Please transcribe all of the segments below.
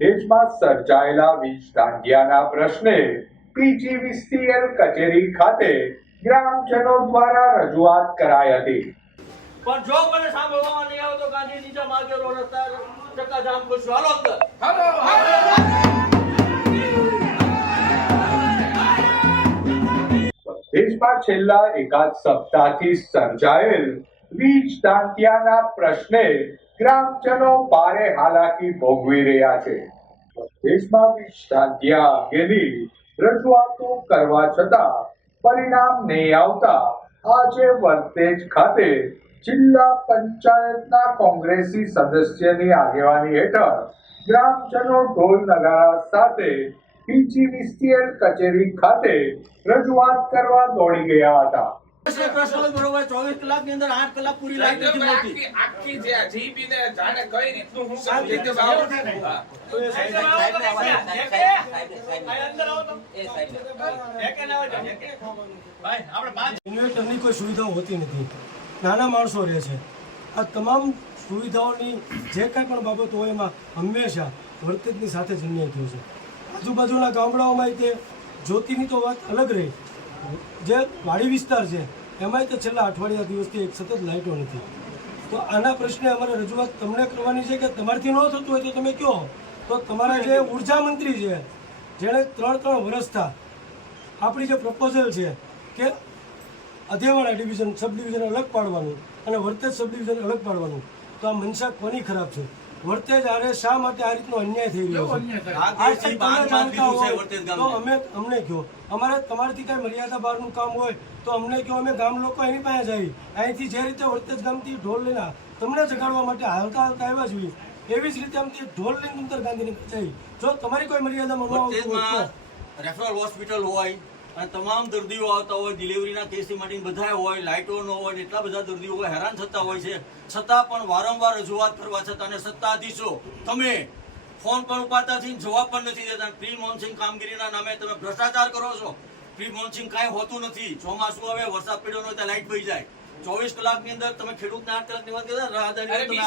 દેશમાં સર્જાયેલા વીજ દાંડિયાના પ્રશ્ને પીજીવીસીએલ કચેરી ખાતે ગ્રામજનો દ્વારા રજૂઆત કરાઈ હતી. પણ જો મને સાંભળવામાં નહીં આવતો ગાંધી નીચે માર્ગે રોડ રસ્તા ચક્કાજામ કરશું. હાલો અંદર. દેશમાં છેલ્લા એકાદ સપ્તાહથી સર્જાયેલ વીજ દાંતિયાના પ્રશ્ને ગ્રામજનો ભારે હાલાકી ભોગવી રહ્યા છે. દેશમાં વીજ અંગેની રજૂઆતો કરવા છતાં પરિણામ નહીં આવતા આજે વરતેજ ખાતે જિલ્લા પંચાયતના કોંગ્રેસી સદસ્યની આગેવાની હેઠળ ગ્રામજનો ઢોલ નગારા સાથે પીજીવીસીએલ કચેરી ખાતે રજૂઆત કરવા દોડી ગયા હતા. ચોવીસ કલાકની અંદર આઠ કલાક પૂરી આખી જીબી ને જાણે કઈ રીતનું હું સુવિધાઓ હોતી નથી નાના માણસો રહે છે આ તમામ સુવિધાઓની જે કાંઈ પણ બાબતો હોય એમાં હંમેશા વર્તેજની સાથે જન્મ થયો છે આજુબાજુના ગામડાઓમાં તે જ્યોતિની તો વાત અલગ રહી જે વાડી વિસ્તાર છે, એમાંય તે છેલ્લા અઠવાડિયા દિવસથી એક સતત લાઇટો નથી. તો આના પ્રશ્ને અમારે રજૂઆત તમને કરવાની છે કે તમારથી ન થતું હોય તો તમે કહો. તો તમારા જે ઊર્જા મંત્રી છે, જેણે ત્રણ ત્રણ વર્ષથી આપણી જે પ્રપોઝલ છે કે અધેવાડા ડિવિઝન સબ ડિવિઝન અલગ પાડવાનું અને વર્તેજ સબ ડિવિઝન અલગ પાડવાનું, તો આ મનસા કોની ખરાબ છે? વર્તેજ આરે શા માટે આ રીતનો અન્યાય થઈ રહ્યો છે? તો અમે અમને કહો. અમારે તમારાથી કાંઈ મર્યાદા બહારનું કામ હોય તો અમને કહો અમે ગામ લોકો એની પાસે જઈએ. અહીંથી જે રીતે વર્તેજ ગામથી ઢોલ લઈને તમને જગાડવા માટે હાલતા હાલતા આવ્યા જોઈએ એવી જ રીતે અમથી ઢોલ લઈને અંદર ગાંધીનગર જઈએ. જો તમારી કોઈ મર્યાદામાં રેફરલ હોસ્પિટલ હોય અને તમામ દર્દીઓ આવતા હોય ડિલિવરીના કેસથી માંડીને બધા હોય, લાઇટો ન હોય, એટલા બધા દર્દીઓ હેરાન થતા હોય છે. છતાં પણ વારંવાર રજૂઆત કરવા છતાં અને સત્તાધીશો, તમે ફોન પર ઉપાડતા થઈને જવાબ પણ નથી દેતા. પ્રી મોન્સિંગ કામગીરીના નામે તમે ભ્રષ્ટાચાર કરો છો. પ્રી મોન્સિંગ કાંઈ હોતું નથી. ચોમાસું આવે, વરસાદ પડ્યો હોય ત્યાં લાઇટ વહી જાય. ચોવીસ કલાકની અંદર તમે ખેડૂતને આઠ કલાકની વાત કરતા નથી.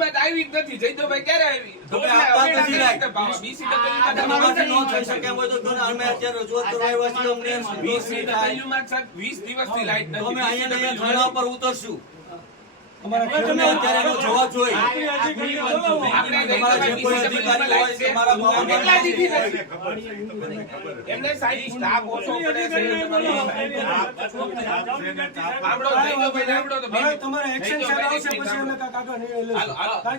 માં તો આવી જ નથી. જયદોભાઈ ક્યારે આવી? તમે આપતા નથી લાઈટ. BCW આ માં તો તમારાથી ન થઈ શકે હોય તો અમે અત્યારે રજૂઆત કરવા આવ્યા છીએ, અમને સંતોષ નહીં થાય. BCW માં સાહેબ 20 દિવસથી લાઈટ નથી. અહીંયા અહીંયા ધરણા પર ઉતરશું. અમારા તમે અત્યારે એનો જવાબ જોઈએ એમને સાહેબ સ્ટાફ ઓછો પડે છે. તમારે એક્શન જયદોભાઈ આવશે પછી અમે સાંભળો. નિર્ણય લઈશું. હાલો, હાલો. કારણ